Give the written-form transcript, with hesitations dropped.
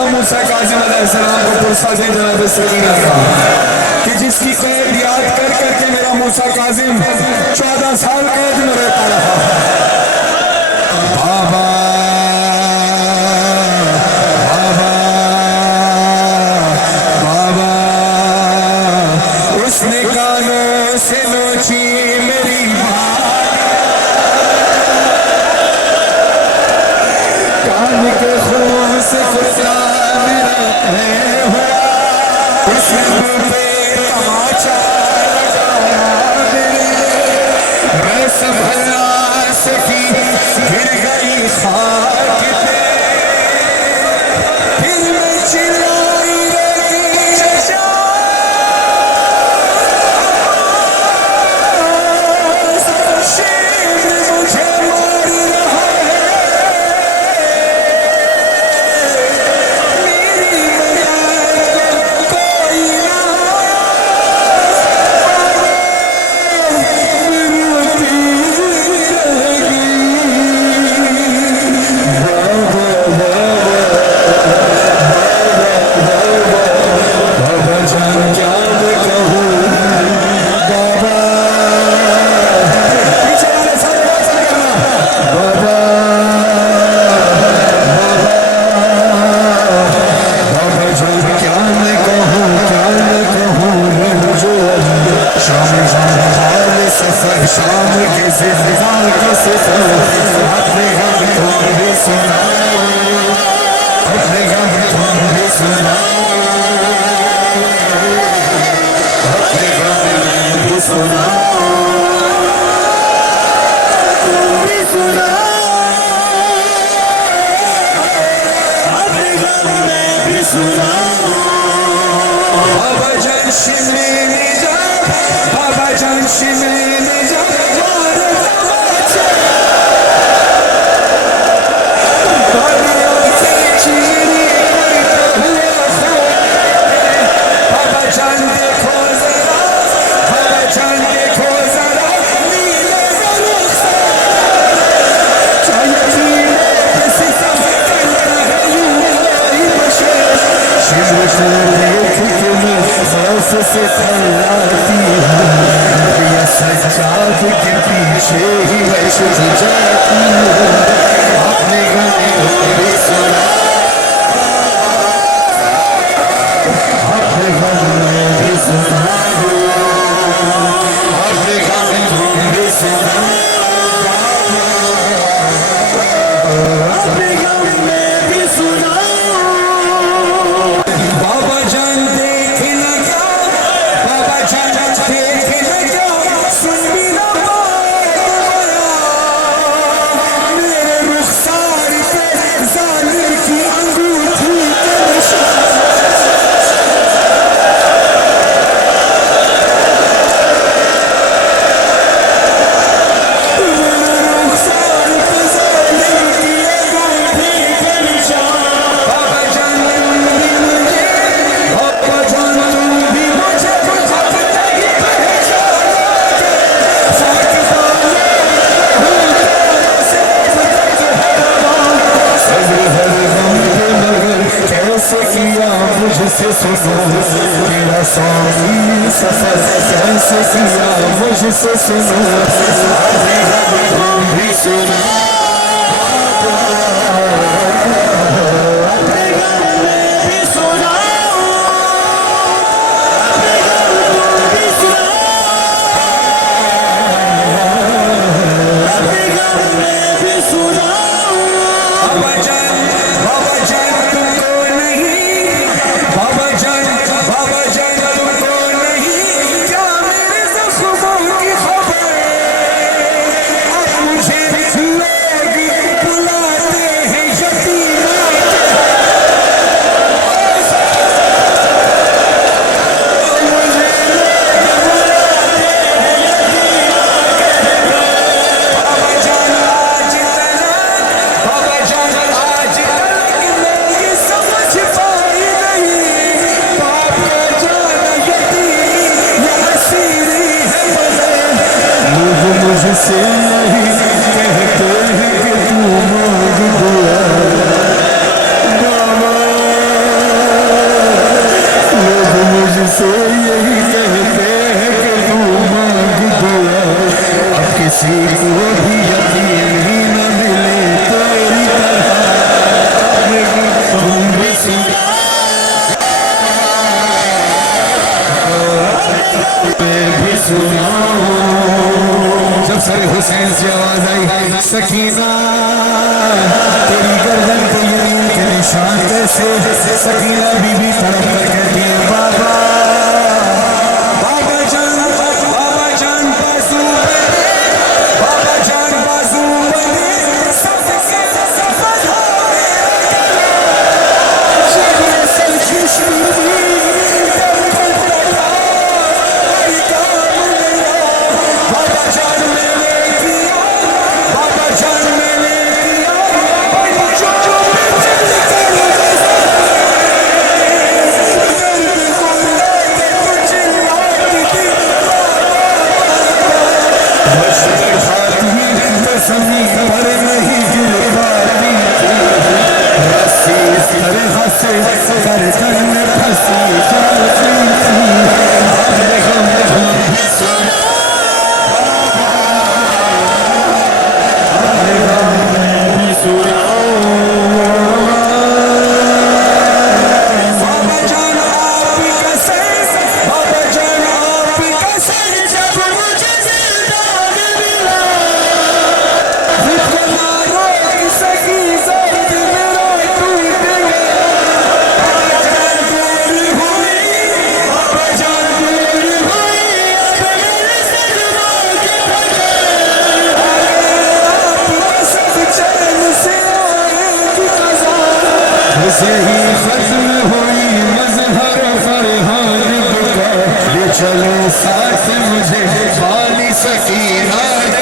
इमाम मूसा काज़िम अलैहिस्सलाम को पुरसा दे जनाब सकीना का कि जिसकी कैद याद कर करके मेरा मूसा काज़िम 14 साल कैद में रहता रहा। बाबा बाबा बाबा उसने कानों से नोची मेरी कान के खून से खुदा मेरा हुआ उसने मुँह पे तमाचा लगाया मैं संभल ना सकी गिर गई खाक पे फिर मैं चिल्लाई रही चचा शेर मुझे मार रहा शाम के जिंदगान के सिफर अपने गम तुम भी सुनाओ अपने गम तुम भी सुनाओ अपने गम भी सुनाओ तुम भी सुनाओ अपने गम भी सुनाओ बाबा जान शिमले में जा बाबा जान शिमले में जा से फैलाती है सज्जाद के पीछे ही वैसे जाती है अपने गाने भी सुना अपने गाने भी सुना अपने गाने भी सुना अपने गाने भी सुना बाबा जान देख लगा बाबा जान देख लगा सुन भी ना पाया मेरे रुखसार पे जालिम की अंगूठी का निशान मुझसे सुनो मेरा स्वामी सफर कैसे किया मुझसे सुनो भी सुना मुझे हुसैन से आवाज आई, सकीना तेरी गर्दन पे यमीन के निशान कैसे? सकीना बीबी तड़प कर कहती है, बाबा बाबा जान बाजू बाबा जान बाजू यही खत्म हुई मजहर फरहान का, ले चलो साथ मुझे खाली सकीना।